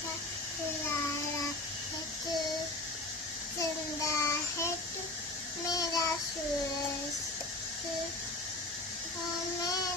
सा दुलारा है तू, जिंदा है तू मेरा सूरज, तू मेरा